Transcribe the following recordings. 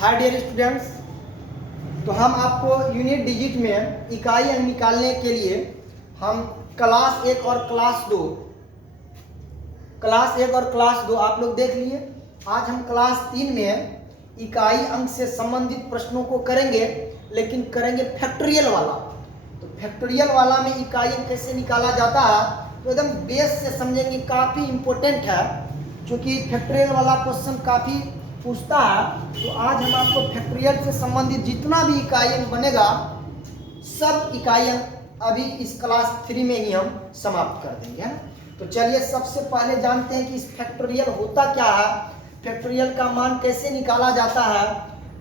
Hi dear students, तो हम आपको यूनिट डिजिट में इकाई अंक निकालने के लिए हम क्लास 1 और क्लास 2 आप लोग देख लिए। आज हम क्लास 3 में इकाई अंक से संबंधित प्रश्नों को करेंगे, लेकिन करेंगे फैक्टोरियल वाला। तो फैक्टोरियल वाला में इकाई अंक कैसे निकाला जाता है तो एकदम बेस से समझेंगे, काफ़ी इम्पोर्टेंट है क्योंकि फैक्टोरियल वाला क्वेश्चन काफ़ी पूछता है। तो आज हम आपको फैक्टोरियल से संबंधित जितना भी इकाई अंक बनेगा सब इकाई अंक अभी इस क्लास 3 में ही हम समाप्त कर देंगे, है ना। तो चलिए सबसे पहले जानते हैं कि इस फैक्टोरियल होता क्या है, फैक्टोरियल का मान कैसे निकाला जाता है,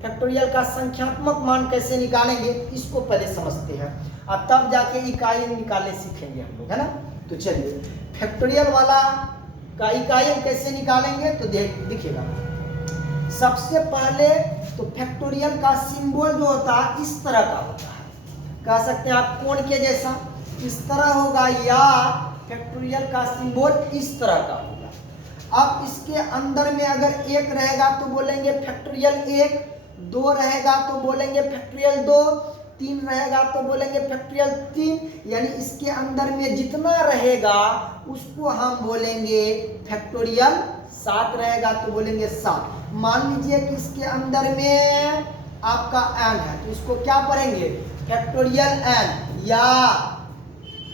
फैक्टोरियल का संख्यात्मक मान कैसे निकालेंगे, इसको पहले समझते हैं और तब जाके इकाई अंक निकालने सीखेंगे हम लोग, है ना। तो चलिए फैक्टोरियल वाला का इकाई अंक कैसे निकालेंगे तो दिखेगा। सबसे पहले तो फैक्टोरियल का सिंबल जो होता है इस तरह का होता है, कह सकते हैं आप कोण के जैसा इस तरह होगा, या फैक्टोरियल का सिंबल इस तरह का होगा। अब इसके अंदर में अगर एक रहेगा तो बोलेंगे फैक्टोरियल 1, 2 रहेगा तो बोलेंगे फैक्टोरियल 2, 3 रहेगा तो बोलेंगे फैक्टोरियल 3, यानी इसके अंदर में जितना रहेगा उसको हम बोलेंगे फैक्टोरियल। 7 रहेगा तो बोलेंगे 7। मान लीजिए कि इसके अंदर में आपका n है तो इसको क्या पढ़ेंगे फैक्टोरियल n, या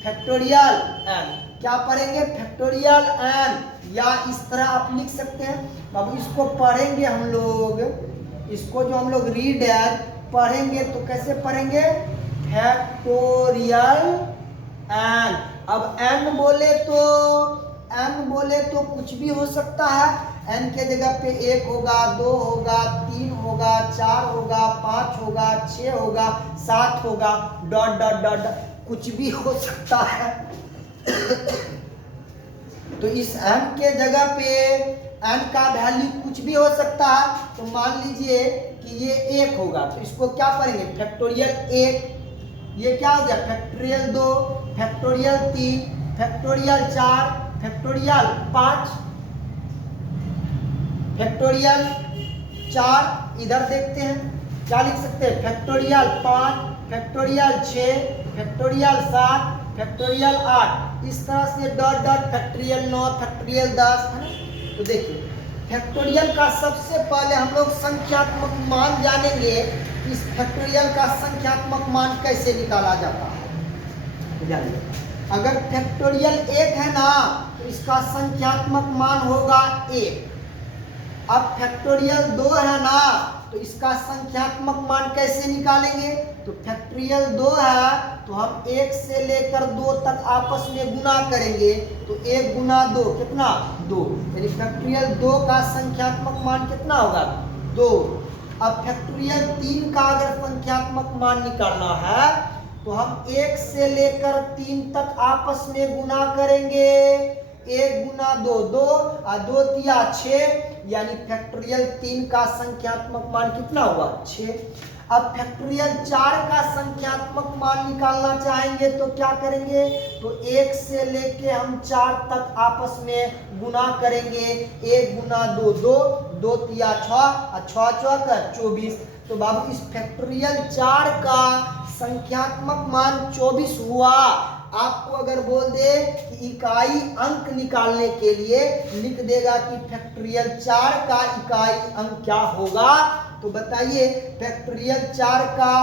फैक्टोरियल n क्या पढ़ेंगे फैक्टोरियल n, या इस तरह आप लिख सकते हैं। अब इसको पढ़ेंगे हम लोग, इसको जो हम लोग रीड पढ़ेंगे तो कैसे पढ़ेंगे फैक्टोरियल n। अब n बोले तो कुछ भी हो सकता है। n के जगह पे 1 होगा, 2 होगा, 3 होगा, 4 होगा, 5 होगा, 6 होगा, 7 होगा, डॉट डॉट डॉट कुछ भी हो सकता है। तो इस n के जगह पे n का वैल्यू कुछ भी हो सकता है। तो मान लीजिए कि ये 1 होगा तो इसको क्या पढ़ेंगे फैक्टोरियल 1, ये क्या हो गया factorial 2, factorial 3, factorial 4, factorial 5, factorial 4। इधर देखते हैं क्या लिख सकते हैं फैक्टोरियल 5, फैक्टोरियल 6, फैक्टोरियल 7, फैक्टोरियल 8, इस तरह से डॉट डॉट फैक्टोरियल 9, फैक्टोरियल 10, है ना। तो देखिए फैक्टोरियल का सबसे पहले हम लोग संख्यात्मक मान जानेंगे, इस फैक्टोरियल का संख्यात्मक मान कैसे निकाला जाता है। जानिए अगर फैक्टोरियल 1 है ना तो इसका संख्यात्मक मान होगा 1। अब फैक्टोरियल 2 है ना तो इसका संख्यात्मक मान कैसे निकालेंगे, तो फैक्टोरियल 2 है तो हम 1 से लेकर 2 तक आपस में गुना करेंगे, तो 1 गुना 2 कितना 2, यानी फैक्टोरियल 2 का संख्यात्मक मान कितना होगा 2। अब फैक्टोरियल 3 का अगर संख्यात्मक मान निकालना है तो हम 1 से लेकर 3 तक आपस में गुना करेंगे, 1 गुना 2 2 और 2 तिया 6, यानी फैक्टोरियल 3 का संख्यात्मक मान कितना हुआ 6। अब फैक्टोरियल 4 का संख्यात्मक मान निकालना चाहेंगे तो क्या करेंगे, तो 1 से लेके हम 4 तक आपस में गुना करेंगे, 1 गुना 2 2, 2 तिया 6 और 6 चौक 24। तो बाबू इस फैक्टोरियल 4 का संख्यात्मक मान 24 हुआ। आपको अगर बोल दे कि इकाई अंक निकालने के लिए लिख देगा कि फैक्टोरियल 4 का इकाई अंक क्या होगा, तो बताइए फैक्टोरियल 4 का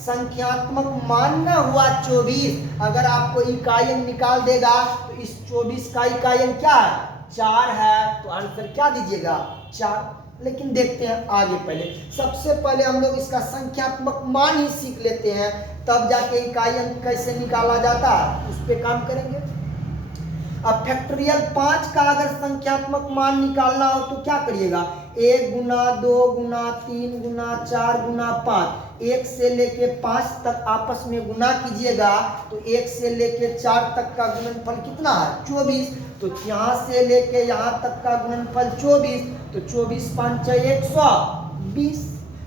संख्यात्मक मान ना हुआ 24, अगर आपको इकाई अंक निकाल देगा तो इस 24 का इकाई अंक क्या है 4 है, तो आंसर क्या दीजिएगा 4। लेकिन देखते हैं आगे, पहले सबसे पहले हम लोग इसका संख्यात्मक मान ही सीख लेते हैं, तब जाके इकाई अंक कैसे निकाला जाता है उस पे काम करेंगे। अब फैक्टोरियल 5 का अगर संख्यात्मक मान निकालना हो तो क्या करिएगा, 1 गुना 2 गुना 3 गुना 4 गुना 5, 1 से लेके 5 तक आपस में गुना कीजिएगा तो 1 से लेके 4 तक का गुणनफल कितना है 24। तो यहाँ से लेके यहाँ तक का गुणनफल 24, तो 24 5 120।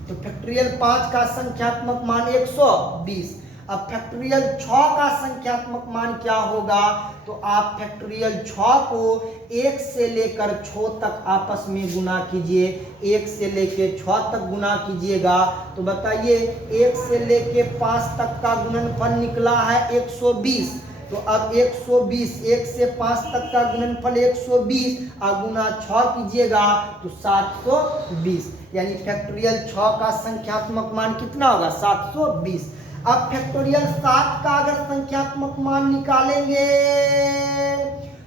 तो फैक्टोरियल 5 का संख्यात्मक मान 120। अब फैक्टोरियल 6 का संख्यात्मक मान क्या होगा, तो आप फैक्टोरियल 6 को 1 से लेकर 6 तक आपस में गुना कीजिए, 1 से लेकर 6 तक गुना कीजिएगा तो बताइए 1 से लेकर 5 तक का गुणनफल निकला है 120। तो अब 120, 1 से 5 तक का गुणनफल 120 और गुना 6 कीजिएगा तो 720, यानी फैक्टोरियल 6 का संख्यात्मक मान कितना होगा 720। अब फैक्टोरियल 7 का अगर संख्यात्मक मान निकालेंगे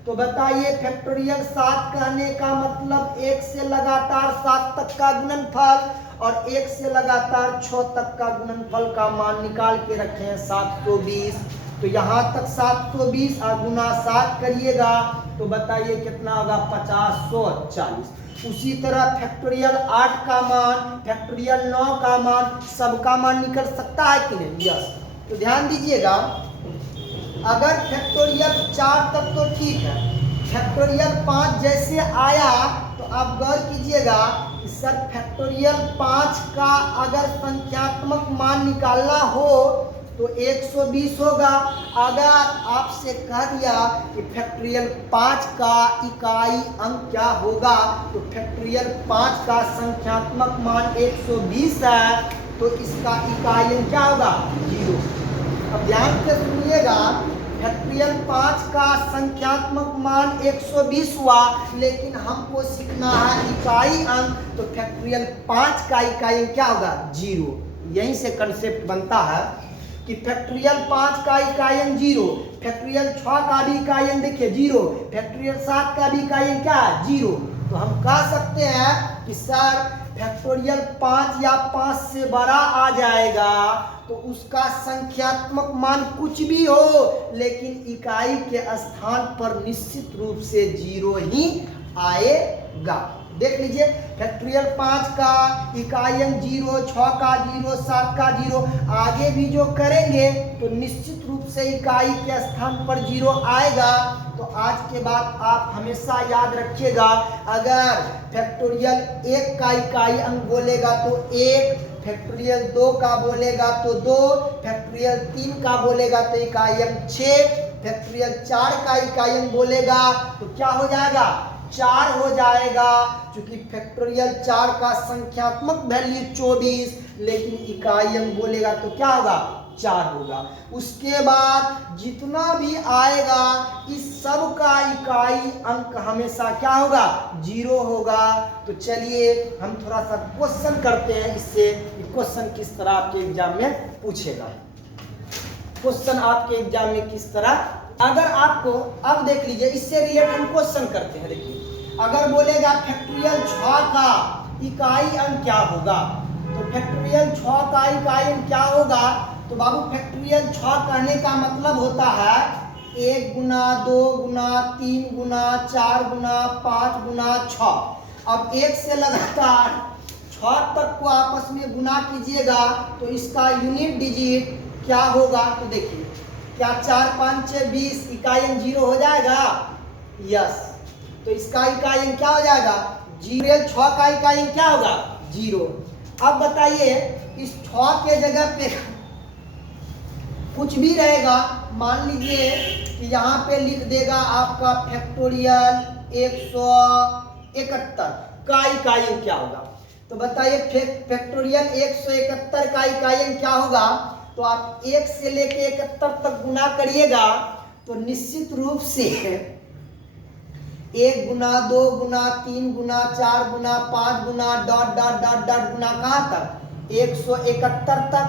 तो बताइए फैक्टोरियल 7 कहने का मतलब 1 से लगातार 7 तक का गुणनफल और 1 से लगातार 6 तक का गुणनफल का मान निकाल के रखे हैं 720। तो यहाँ तक 720 और गुना 7 करिएगा तो बताइए कितना होगा 5040। उसी तरह फैक्टोरियल 8 का मान, फैक्टोरियल 9 का मान, सबका मान निकल सकता है कि नहीं, यस। तो ध्यान दीजिएगा अगर फैक्टोरियल 4 तक तो ठीक है, फैक्टोरियल 5 जैसे आया तो आप गौर कीजिएगा कि सर फैक्टोरियल 5 का अगर संख्यात्मक मान निकालना हो तो 120 होगा। अगर आपसे कह दिया कि फैक्टोरियल 5 का इकाई अंक क्या होगा तो फैक्टोरियल 5 का संख्यात्मक मान 120 है तो इसका इकाई अंक क्या होगा 0। अब ध्यान से सुनिएगा फैक्टोरियल 5 का संख्यात्मक मान 120 हुआ लेकिन हमको सीखना है इकाई अंक, तो फैक्टोरियल 5 का इकाई अंक क्या होगा 0। यहीं से कंसेप्ट बनता है कि फैक्टोरियल 5 का इकाई अंक 0, फैक्टोरियल 6 का भी इकाई अंक देखिए 0, फैक्टोरियल 7 का भी इकाई अंक क्या है 0। तो हम कह सकते हैं कि सर फैक्टोरियल 5 या 5 से बड़ा आ जाएगा तो उसका संख्यात्मक मान कुछ भी हो लेकिन इकाई के स्थान पर निश्चित रूप से 0 ही आएगा। देख लीजिए फैक्टोरियल 5 का इकाई अंक 0, 6 का 0, 7 का 0, आगे भी जो करेंगे तो निश्चित रूप से इकाई के स्थान पर 0 आएगा। तो आज के बाद आप हमेशा याद रखिएगा अगर फैक्टोरियल 1 का इकाई अंक बोलेगा तो 1, फैक्टोरियल 2 का बोलेगा तो 2, फैक्टोरियल 3 का बोलेगा तो इकाई अंक 6, फैक्टोरियल 4 का इकाई अंक बोलेगा तो क्या हो जाएगा 4 हो जाएगा, क्योंकि फैक्टोरियल 4 का संख्यात्मक वैल्यू 24 लेकिन इकाई अंक बोलेगा तो क्या होगा 4 होगा। उसके बाद जितना भी आएगा इस सब का इकाई अंक हमेशा क्या होगा 0 होगा। तो चलिए हम थोड़ा सा क्वेश्चन करते हैं इससे, क्वेश्चन किस तरह आपके एग्जाम में पूछेगा, क्वेश्चन आपके एग्जाम में किस तरह, अगर आपको अब देख लीजिए इससे रिलेटेड हम क्वेश्चन करते हैं। देखिए अगर बोलेगा फैक्टोरियल 6 का इकाई अंक क्या होगा तो फैक्टोरियल 6 का इकाई अंक क्या होगा, तो बाबू फैक्टोरियल 6 कहने का मतलब होता है 1 गुना 2 गुना 3 गुना 4 गुना 5 गुना 6। अब 1 से लगातार 6 तक को आपस में गुना कीजिएगा तो इसका यूनिट डिजिट क्या होगा, तो देखिए क्या 4 5 6 20 इकाई अंक 0 हो जाएगा, यस। तो इसका इकाई अंक क्या हो जाएगा 0, 6 का इकाई अंक क्या होगा 0। अब बताइए इस 6 के जगह पे कुछ भी रहेगा, मान लीजिए कि यहाँ पे लिख देगा आपका फैक्टोरियल 171 का इकाई अंक क्या होगा, तो बताइए फैक्टोरियल 171 का इकाई अंक क्या होगा, तो आप 1 से लेके 71 तक गुना करिएगा तो निश्चित रूप से 1 गुना 2 गुना 3 गुना 4 गुना 5 गुना डॉट डॉट डॉट डॉट गुना कहाँ तक 171 तक।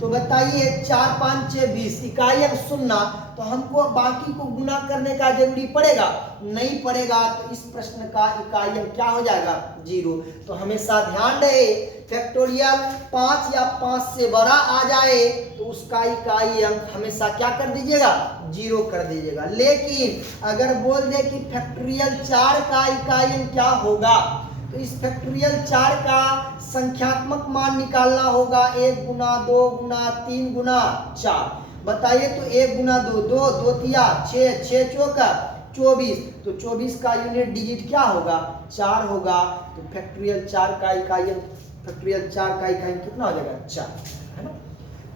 तो बताइए 4 5 6 20 इकाई अंक सुनना, तो हमको बाकी को गुना करने का जरूरी पड़ेगा नहीं पड़ेगा, तो इस प्रश्न का इकाई अंक क्या हो जाएगा 0। तो हमेशा ध्यान रहे फैक्टोरियल 5 या 5 से बड़ा आ जाए तो उसका इकाई अंक हमेशा क्या कर दीजिएगा 0 कर दीजिएगा। लेकिन अगर बोल दे कि फैक्टोरियल 4 का इकाई अंक क्या होगा, तो इस फैक्टोरियल 4 का संख्यात्मक मान निकालना होगा 1 गुना 2 गुना 3 गुना 4। बताइए तो 1 गुना 2 2 2 तिया 6 6 चौका 24, तो 24 का यूनिट डिजिट क्या होगा 4 होगा। तो फैक्टोरियल 4 का इकाई फैक्टोरियल 4 का इकाई कितना हो जाएगा 4, है ना।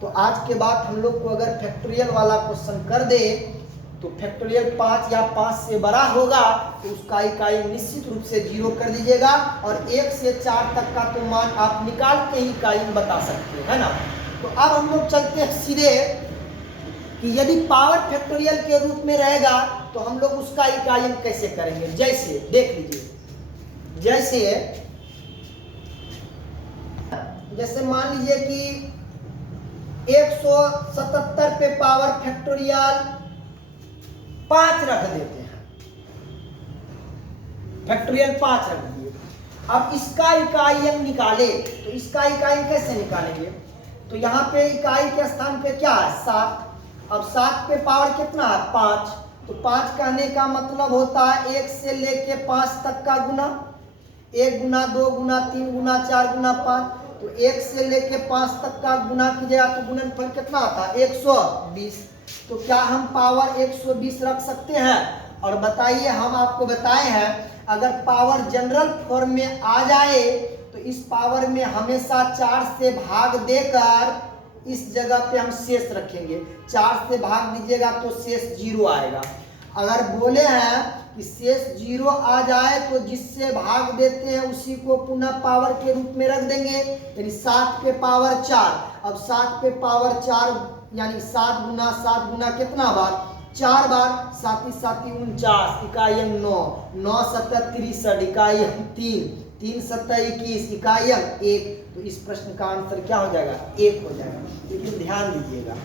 तो आज के बाद हम लोग को अगर फैक्टोरियल वाला क्वेश्चन कर दे तो फैक्टोरियल 5 या 5 से बड़ा होगा तो उसका इकाई निश्चित रूप से 0 कर दीजिएगा और 1 से 4 तक का तो मान आप निकाल के ही इकाई बता सकते हैं ना। तो अब हम लोग चलते हैं सीधे कि यदि पावर फैक्टोरियल के रूप में रहेगा तो हम लोग उसका इकाई कैसे करेंगे। जैसे देख लीजिए, जैसे मान लीजिए कि 177 पे पावर फैक्टोरियल 5 रख देते हैं, फैक्टोरियल 5 रख दिए। अब इसका इकाई निकाले तो इसका इकाई कैसे निकालेंगे। तो यहाँ पे इकाई के स्थान पे क्या है 7। अब 7 पे पावर कितना है 5, तो 5 कहने का मतलब होता है 1 से लेके 5 तक का गुना, 1 गुना 2 गुना 3 गुना 4 गुना 5। तो 1 से लेके 5 तक का गुना कीजिएगा तो गुणनफल कितना आता है 120। तो क्या हम पावर 120 रख सकते हैं। और बताइए, हम आपको बताए हैं अगर पावर जनरल फॉर्म में आ जाए तो इस पावर में हमेशा 4 से भाग देकर इस जगह पे हम शेष रखेंगे। 4 से भाग दीजिएगा तो शेष 0 आएगा। अगर बोले हैं कि शेष 0 आ जाए तो जिससे भाग देते हैं उसी को पुनः पावर के रूप में रख देंगे, यानी 7 पे पावर 4। अब 7 पे पावर 4 यानी 7 गुना कितना बार 4 बार, 7 7 49, इकाई 9, 9 7 63, इकाई 3, 3 7 21, इकाई 1। तो इस प्रश्न का आंसर क्या हो जाएगा 1 हो जाएगा। लेकिन ध्यान दीजिएगा,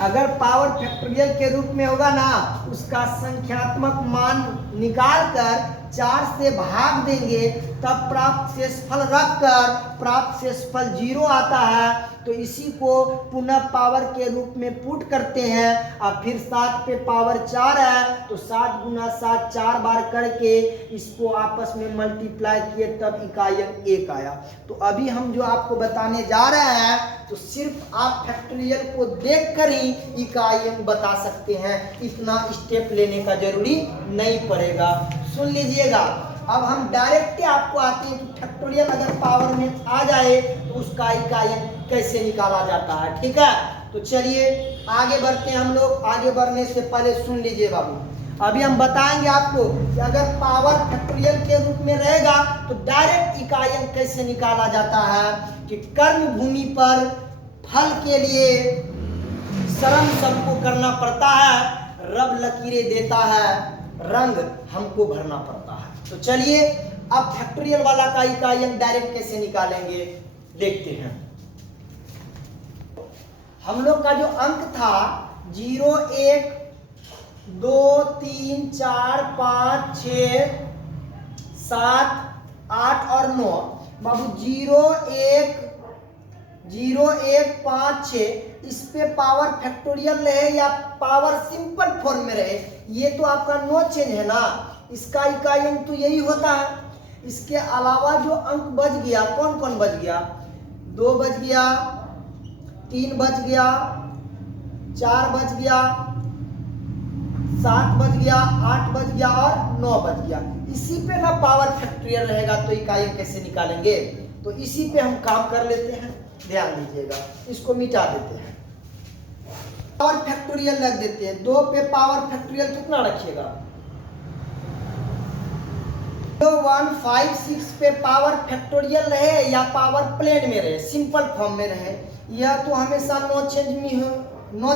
अगर पावर फैक्टोरियल के रूप में होगा ना उसका संख्यात्मक मान निकाल कर 4 से भाग देंगे तब प्राप्त शेषफल रखकर प्राप्त शेषफल 0 आता है। तो इसी को पुनः पावर के रूप में पुट करते हैं। अब फिर 7 पे पावर 4 है तो 7 गुना 7 4 बार करके इसको आपस में मल्टीप्लाई किए तब इकाई 1 आया। तो अभी हम जो आपको बताने जा रहे हैं तो सिर्फ आप फैक्टोरियल को देखकर ही इकाई बता सकते हैं, इतना स्टेप लेने का जरूरी नहीं पड़ेगा। सुन लीजिएगा, अब हम डायरेक्ट आपको आते हैं कि फैक्टोरियल अगर पावर में आ जाए तो उसका इकाई कैसे निकाला जाता है। ठीक है, तो चलिए आगे बढ़ते हैं हम लोग। आगे बढ़ने से पहले सुन लीजिए बाबू, अभी हम बताएंगे आपको कि अगर पावर फैक्टोरियल के रूप में रहेगा तो डायरेक्ट इकाई कैसे निकाला जाता है। कि कर्म भूमि पर फल के लिए श्रम सबको करना पड़ता है, रब लकीरें देता है, रंग हमको भरना पड़ता है। तो चलिए अब फैक्टोरियल वाला का इकाई डायरेक्ट कैसे निकालेंगे देखते हैं। हम लोग का जो अंक था 0 1 2 3 4 5 6 7 8 और 9। बाबू 0 1 5 6 इस पे पावर फैक्टोरियल रहे या पावर सिंपल फॉर्म में रहे ये तो आपका नो चेंज है ना, इसका इकाई अंक तो यही होता है। इसके अलावा जो अंक बच गया कौन कौन बच गया, 2 बच गया, 3 बच गया, 4 बच गया, 7 बच गया, 8 बच गया और 9 बच गया। इसी पे ना पावर फैक्टोरियल रहेगा तो इकाई कैसे निकालेंगे। तो इसी पे हम काम कर लेते हैं, ध्यान दीजिएगा, इसको मिटा देते हैं, पावर फैक्टोरियल रख देते हैं। 2 पे पावर फैक्टोरियल कितना रखिएगा 1 5 6 पे पावर फैक्टोरियल रहे या पावर प्लेन में रहे सिंपल फॉर्म में रहे, यह तो हमेशा नो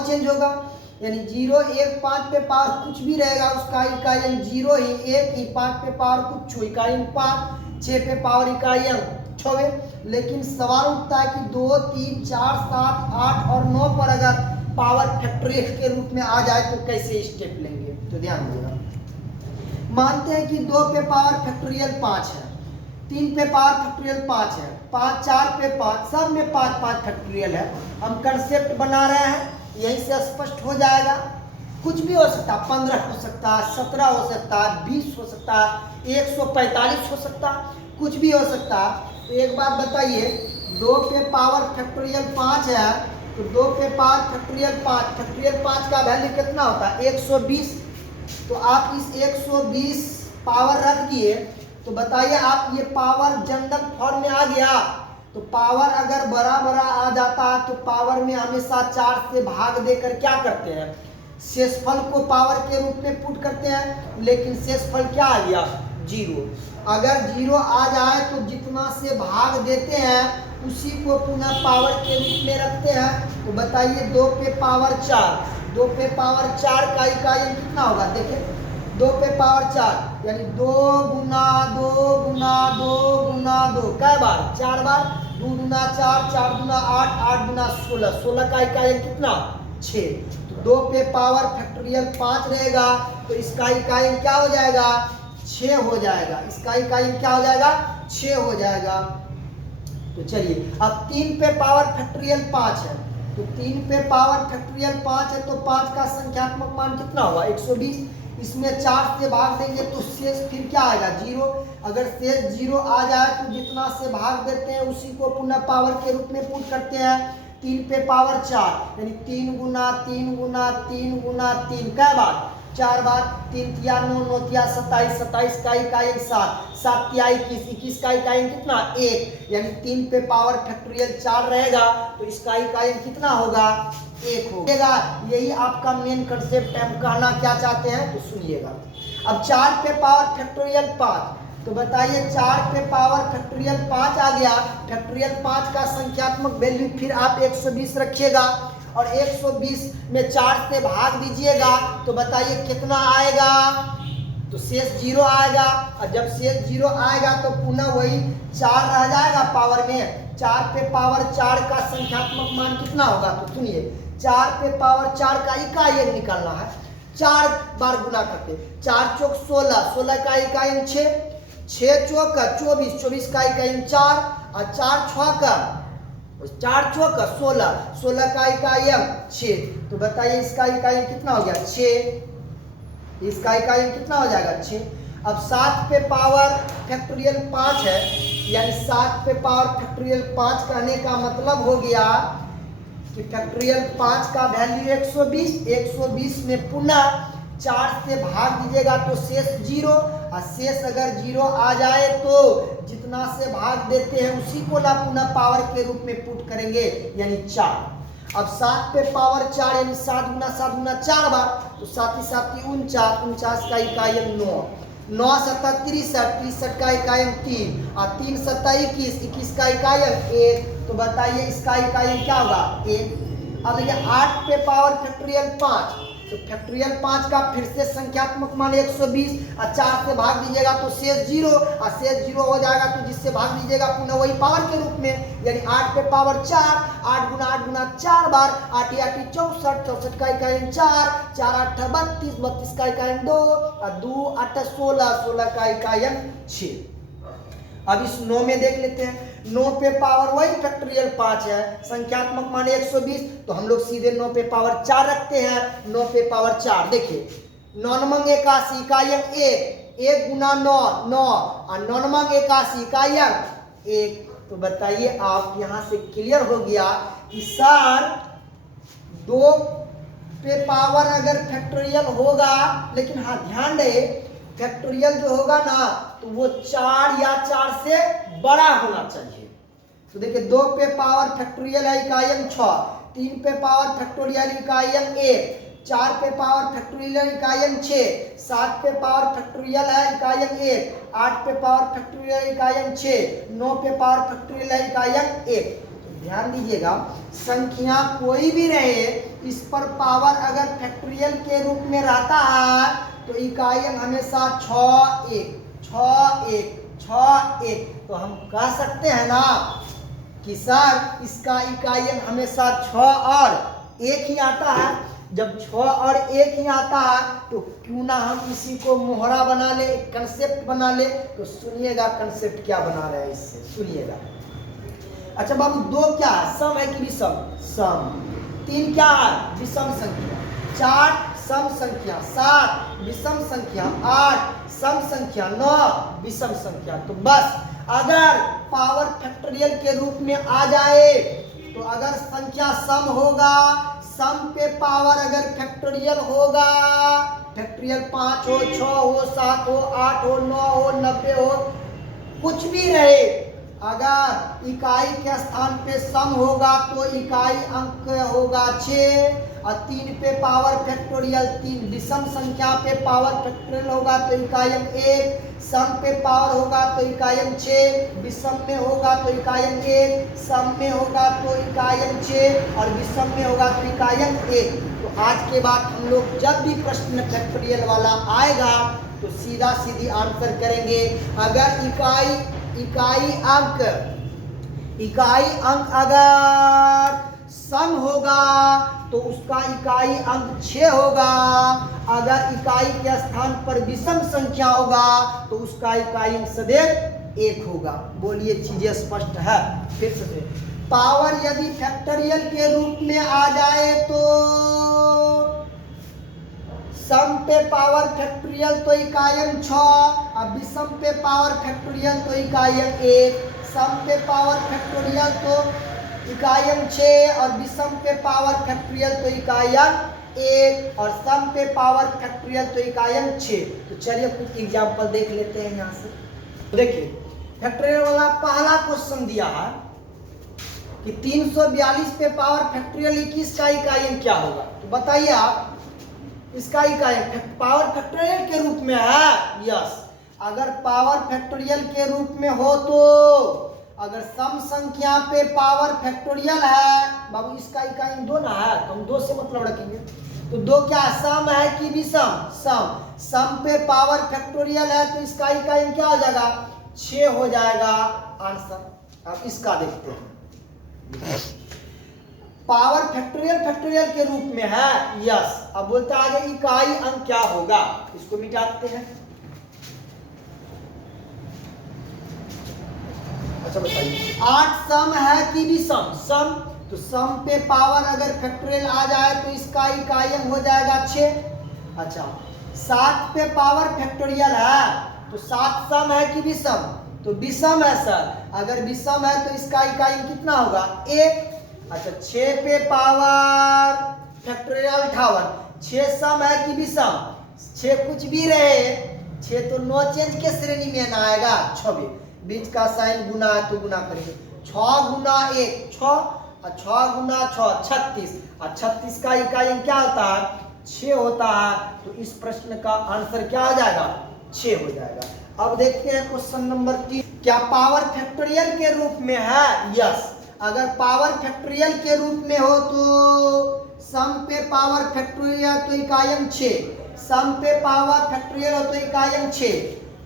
चेंज होगा। यानी 0 1 5 पे पावर कुछ भी रहेगा उसका इकाई 0 ही, 1 ही, 5 पे पावर कुछ इकाई 5, 6 पे पावर इकाई 6। लेकिन सवाल उठता है कि 2 3 4 7 8 और 9 पर अगर पावर फैक्टोरियल के रूप में आ जाए तो कैसे स्टेप लेंगे। तो ध्यान देना, मानते हैं कि 2 पे पावर फैक्टोरियल 5 है, 3 पे पावर फैक्टोरियल 5 है, 5 4 पे 5, सब में 5 5 फैक्टोरियल है। हम कंसेप्ट बना रहे हैं, यहीं से स्पष्ट हो जाएगा। कुछ भी हो सकता है, 15 हो सकता है, 17 हो सकता है, 20 हो सकता है, 145 हो सकता है, कुछ भी हो सकता है। तो एक बात बताइए, 2 पे पावर फैक्टोरियल 5 है तो 2 पे पावर फैक्टोरियल 5, फैक्टोरियल 5 का वैल्यू कितना होता है 120। तो आप इस 120 पावर रख दिए तो बताइए आप ये पावर जनरल फॉर्म में आ गया तो पावर अगर बड़ा बड़ा आ जाता है तो पावर में हमेशा 4 से भाग देकर क्या करते हैं, शेषफल को पावर के रूप में पुट करते हैं, लेकिन शेषफल क्या आ गया, 0। अगर 0 आ जाए तो जितना से भाग देते हैं उसी को पुनः पावर के रूप में रखते हैं। तो बताइए 2 पे पावर 4, 2 पे पावर 4 का इकाई कितना होगा, देखिए 2 पे पावर 4 यानी 2 गुना 2 गुना 2 गुना 2 कै बार, 4 बार, 2 गुना 4, 4 गुना 8, 8 गुना 16, 16 का इकाई कितना, 6। तो 2 पे पावर फैक्टोरियल 5 रहेगा तो इसका इकाई क्या हो जाएगा, 6 हो जाएगा। इसका इकाई क्या हो जाएगा, 6 हो जाएगा। तो चलिए अब 3 पे पावर फैक्टोरियल 5 है, तो 3 पे पावर फैक्टोरियल 5 है तो 5 का संख्यात्मक मान कितना होगा, 120। इसमें 4 से भाग देंगे तो शेष फिर क्या आएगा, 0। अगर शेष 0 आ जाए तो जितना से भाग देते हैं उसी को पुनः पावर के रूप में पुट करते हैं। 3 पे पावर 4 यानी 3 गुना 3 गुना 3 गुना 3 कै बार, 4 बार, 3 तिया 9, 9 तिया 27, 27 का इकाई 7, 7 तिया 21, 21 का इकाई कितना, 1। यानी 3 पे पावर फैक्टोरियल 4 रहेगा तो इसका इकाई कितना होगा, 1 होगा। यही आपका मेन कंसेप्ट है, हम कहना क्या चाहते हैं तो सुनिएगा। अब 4 पे पावर फैक्टोरियल 5, तो बताइए 4 पे पावर फैक्टोरियल 5 आ गया, फैक्टोरियल 5 का संख्यात्मक वैल्यू फिर आप 120 रखिएगा और 120 में 4 से भाग दीजिएगा तो बताइए कितना आएगा, तो शेष 0 आएगा। और जब शेष 0 आएगा तो पुनः वही 4 रह जाएगा पावर में। 4 पे पावर 4 का संख्यात्मक मान कितना होगा, तो सुनिए 4 पे पावर 4 का इकाई निकालना है, 4 बार गुना करते, 4 चौक 16, 16 का इकाई 6, 6 चौक 24, 24 का इकाई 4 और 4 छः का 4 चौक 16, 16 का इकाई 6। तो बताइए इसका इकाई कितना हो गया, 6। इसका इकाई कितना हो जाएगा, 6। अब 7 पे पावर फैक्टोरियल 5 है, यानी 7 पे पावर फैक्टोरियल 5 कहने का मतलब हो गया कि फैक्टोरियल 5 का वैल्यू 120, 120 में पुनः 4 से भाग दीजिएगा तो शेष 0, और शेष अगर 0 आ जाए तो जितना से भाग देते हैं उसी को ना पुनः पावर के रूप में पुट करेंगे यानी 4। अब 7 पे पावर 4 यानी 7 गुना 7 गुना 4 बार, तो 7 7 49, 49 का इकाई 9, 9 7 63, 63 का इकाई 3 और 3 7 21, 21 का इकाई 1। तो बताइए इसका इकाई क्या होगा, 1। अब देखिए 8 पे पावर फैक्टोरियल 5, तो फैक्टोरियल 5 का फिर से संख्यात्मक मान 120 और 4 से भाग दीजिएगा तो शेष 0 और शेष 0 हो जाएगा तो जिससे भाग दीजिएगा पुनः वही पावर के रूप में, यानी 8 पे पावर 4, 8 गुना 4 बार, 8 8 64, 64 का इकाई 4, 4 8 32, 32 का इकाई 2 और 2 8 16, 16 का इकाई 6। अब इस 9 में देख लेते हैं, 9 पे पावर वही फैक्टोरियल 5 है, संख्यात्मक मान 120, तो हम लोग सीधे 9 पे पावर 4 रखते हैं। 9 पे पावर 4 देखिए 9 नमंग 81 इकाई 1, 1 गुना 9 9 और 9 नमंग 81 इकाई 1। तो बताइए आप यहाँ से क्लियर हो गया कि सर 2 पे पावर अगर फैक्टोरियल होगा, लेकिन हाँ ध्यान रहे फैक्टोरियल जो होगा ना तो वो 4 या 4 से बड़ा होना चाहिए। तो देखिए 2 पे पावर फैक्टोरियल है इकाई 6, 3 पे पावर फैक्टोरियल इकाई 1, 4 पे पावर फैक्टोरियल इकाई 6, 7 पे पावर फैक्टोरियल है इकाई 1, 8 पे पावर फैक्टोरियल इकाई 6, 9 पे पावर फैक्टोरियल है इकाई 1। ध्यान दीजिएगा संख्या कोई भी रहे इस पर पावर अगर फैक्टोरियल के रूप में रहता है तो इकाई हमेशा 6 1 6 1 6 1। तो हम कह सकते हैं ना कि सर इसका इकाई हमेशा 6 और 1 ही आता है। जब 6 और 1 ही आता है तो क्यों ना हम इसी को मोहरा बना ले, कंसेप्ट बना ले। तो सुनिएगा कंसेप्ट क्या बना रहे हैं इससे, सुनिएगा। अच्छा बाबू 2 क्या है, सम है कि विषम, सम। 3 क्या है, विषम संख्या। 4 सम संख्या, 7 विषम संख्या, 8 सम संख्या, 9 विषम संख्या। तो बस अगर पावर फैक्टोरियल के रूप में आ जाए तो अगर संख्या सम होगा, सम पे पावर अगर फैक्टोरियल होगा, फैक्टोरियल 5 हो, 6 हो, 7 हो, 8 हो, 9 हो, 90 हो, कुछ भी रहे, अगर इकाई के स्थान पे सम होगा तो इकाई अंक होगा 6 और 3 पे पावर फैक्टोरियल 3, विषम संख्या पे पावर फैक्टोरियल होगा तो इकाई अंक 1, सम पे पावर होगा तो इकाई अंक 6, विषम में होगा तो इकाई अंक 1, सम में होगा तो इकाई अंक 6 और विषम में होगा तो इकाई अंक 1। तो आज के बाद हम लोग जब भी प्रश्न फैक्टोरियल वाला आएगा तो सीधा सीधी आंसर करेंगे। अगर इकाई अंक अगर सम होगा तो उसका इकाई अंक 6 होगा। अगर इकाई के स्थान पर विषम संख्या होगा तो उसका इकाई अंक सदैव 1 होगा। बोलिए चीजें स्पष्ट है। फिर से पावर यदि फैक्टोरियल के रूप में आ जाए तो सम पे पावर फैक्टोरियल तो इकाई अंक 6, अब विषम पे पावर फैक्टोरियल तो इकाई अंक 1, सम पे पावर फैक्टोरियल तो इकाई अंक 6 और विषम पे पावर फैक्टोरियल तो इकाई अंक 1 और सम पे पावर फैक्टोरियल तो इकाई अंक 6। तो चलिए कुछ एग्जांपल देख लेते हैं यहाँ से। तो देखिए फैक्टोरियल वाला पहला क्वेश्चन दिया है कि 342 पे पावर फैक्टोरियल 21 का इकाई अंक क्या होगा। तो बताइए आप, इसका इकाई पावर फैक्टोरियल के रूप में है। यस, अगर पावर फैक्टोरियल के रूप में हो तो अगर सम संख्या पे पावर फैक्टोरियल है बाबू, इसका इकाई 2 ना है तो हम 2 से मतलब रखेंगे। तो 2 क्या है, सम है कि विषम? सम पे पावर फैक्टोरियल है तो इसका इकाई क्या हो जाएगा? 6 हो जाएगा आंसर। अब इसका देखते हैं। पावर फैक्टोरियल के रूप में है। यस, अब बोलता है आगे इकाई अंक क्या होगा, इसको मिटाते हैं। अच्छा बताइए, 8 सम है कि विषम? सम, तो सम पे पावर अगर फैक्टोरियल आ जाए तो इसका इकाई अंक हो जाएगा 6। अच्छा, 7 पे पावर फैक्टोरियल है तो 7 सम है कि विषम? तो विषम है सर। अगर विषम है तो इसका इकाई अंक कितना होगा? 1। अच्छा, 6 पे पावर फैक्टोरियल 58, 6 सम है कि विषम? 6 कुछ भी रहे, 6 तो नो चेंज के श्रेणी में ना आएगा। 26, बीच का साइन गुना है तो गुना करेंगे। 6 गुना 1 6 और 6 गुना 6 36 और 36 का इकाई अंक क्या होता है? 6 होता है। तो इस प्रश्न का आंसर क्या हो जाएगा? 6 हो जाएगा। अब देखते हैं क्वेश्चन नंबर 3। क्या पावर फैक्टोरियल के रूप में है? यस, अगर पावर फैक्टोरियल के रूप में हो तो सम पे पावर फैक्टोरियल तो इकाई अंक 6, सम पे पावर फैक्टोरियल हो तो इकाई अंक 6,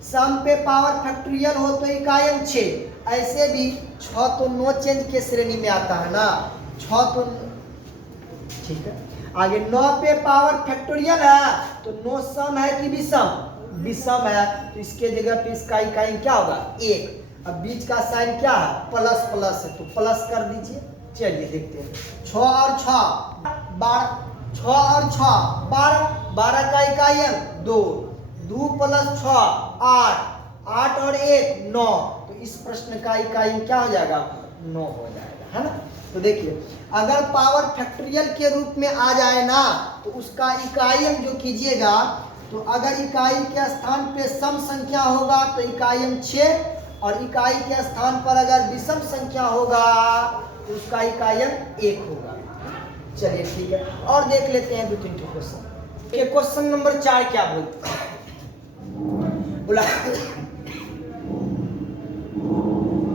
सम पे पावर फैक्टोरियल हो तो इकाई अंक 6। ऐसे भी 6 तो नो चेंज के श्रेणी में आता है ना, 6 तो ठीक है। आगे 9 पे पावर फैक्टोरियल है तो 9 सम है कि विषम? विषम है, तो इसके जगह पे इसका इकाई क्या होगा? 1। अब बीच का साइन क्या है? प्लस प्लस है तो प्लस कर दीजिए। चलिए देखते हैं। 6 और 6 12, 6 और 6 12, 12 का इकाई अंक 2, 2 प्लस 6 8, 8 और 1 9। तो इस प्रश्न का इकाई अंक क्या हो जाएगा? 9 हो जाएगा, है ना। तो देखिए अगर पावर फैक्टोरियल के रूप में आ जाए ना तो उसका इकाई अंक जो कीजिएगा, तो अगर इकाई के स्थान पे सम संख्या होगा तो इकाई अंक 6 और इकाई के स्थान पर अगर विषम संख्या होगा तो उसका इकाई अंक 1 होगा। चलिए ठीक है, और देख लेते हैं 2-3 क्वेश्चन। क्वेश्चन नंबर 4 क्या बोलते हैं? बोला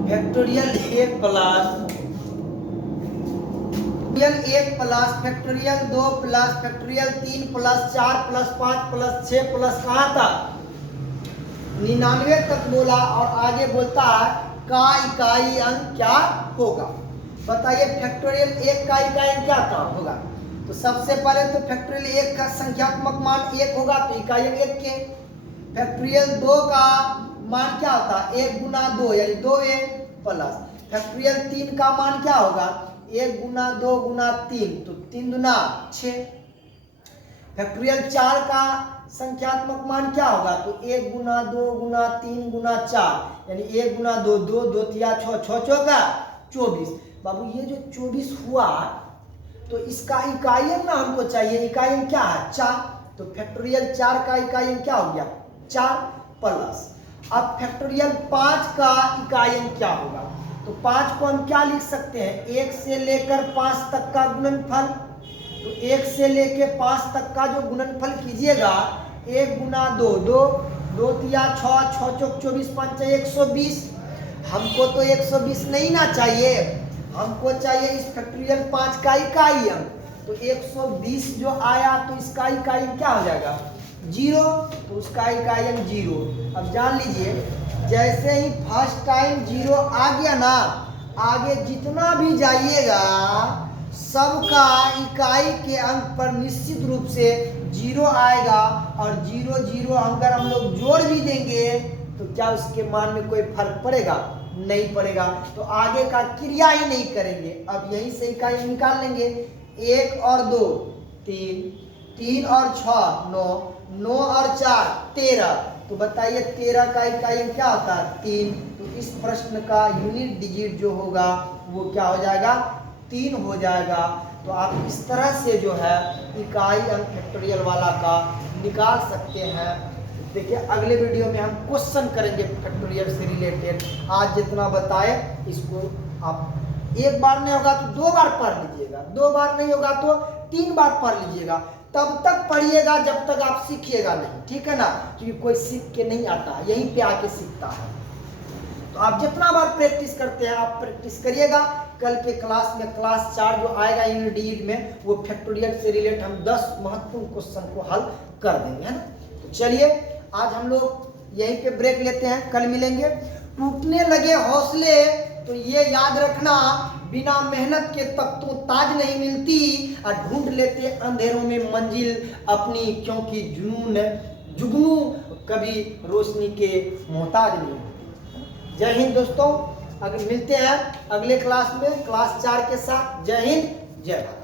factorial 1 plus factorial 2 plus factorial 3 plus 4 plus 5 plus 6 plus कहाँ तक? 99 तक बोला और आगे बोलता है का इकाई अंक क्या होगा। बताइए फैक्टोरियल 1 का इकाई अंक क्या होगा? तो सबसे पहले तो फैक्टोरियल 1 का संख्यात्मक मान 1 होगा तो इकाई अंक 1 के। फैक्टोरियल 2 का मान क्या होता है? 1 गुना 2 यानी 2a प्लस फैक्टोरियल 3 का मान क्या होगा? 1 गुना 2 गुना 3 तो 3 दूना 6। फैक्टोरियल 4 का संख्यात्मक मान क्या होगा? तो 1 गुना 2 गुना 3 गुना 4 यानी 1 गुना 2 2 2 3 6 6 चौका 24। बाबू ये जो 24 हुआ तो इसका इकाई अंक ना हमको चाहिए। इकाई क्या है? 4। तो फैक्टोरियल 4 का इकाई क्या हो गया? 4 प्लस अब फैक्टोरियल 5 का इकाई अंक क्या होगा? तो 5 को हम क्या लिख सकते हैं? 1 से लेकर 5 तक का गुणनफल। तो 1 से लेकर 5 तक का जो गुणनफल कीजिएगा, 1 गुना 2, 2 तिया 6, 6 चौक 24, 5 120। हमको तो 120 नहीं ना चाहिए, हमको चाहिए इस फैक्टोरियल 5 का इकाई अंक। तो 120 जो आया तो इसका इकाई क्या हो जाएगा? 0, तो उसका इकाई अंक 0। अब जान लीजिए, जैसे ही फर्स्ट टाइम 0 आ गया ना, आगे जितना भी जाइएगा सबका इकाई के अंक पर निश्चित रूप से 0 आएगा। और 0 0 अगर हम लोग जोड़ भी देंगे तो क्या उसके मान में कोई फर्क पड़ेगा? नहीं पड़ेगा। तो आगे का क्रिया ही नहीं करेंगे। अब यहीं से इकाई निकाल लेंगे। 1 और 2 3, 3 और 6 9, 9 और 4 13। तो बताइए 13 का इकाई क्या होता है? 3। तो इस प्रश्न का यूनिट डिजिट जो होगा वो क्या हो जाएगा? 3 हो जाएगा। तो आप इस तरह से जो है इकाई अंक फैक्टोरियल वाला का निकाल सकते हैं। देखिए अगले वीडियो में हम क्वेश्चन करेंगे फैक्टोरियल से रिलेटेड। आज जितना बताए इसको आप एक बार नहीं होगा तो 2 बार पढ़ लीजिएगा, 2 बार नहीं होगा तो 3 बार पढ़ लीजिएगा। तब तक पढ़िएगा जब तक आप सीखिएगा नहीं, ठीक है ना? क्योंकि कोई सीख के नहीं आता, यहीं पे आके सीखता है। तो आप जितना बार प्रैक्टिस करते हैं आप प्रैक्टिस करिएगा। कल के क्लास में क्लास 4 जो आएगा यूनिट डिजिट में, वो फैक्टोरियल से रिलेटेड हम 10 महत्वपूर्ण क्वेश्चन को हल कर देंगे, है ना? तो चलिए आज हम लोग यहीं पे ब्रेक लेते हैं, कल मिलेंगे। टूटने लगे हौसले, तो ये याद रखना, बिना मेहनत के तख्तों ताज नहीं मिलती। और ढूंढ लेते अंधेरों में मंजिल अपनी, क्योंकि जुगनू कभी रोशनी के मोहताज नहीं होते। जय हिंद दोस्तों। अगर मिलते हैं अगले क्लास में क्लास 4 के साथ। जय हिंद, जय भारत।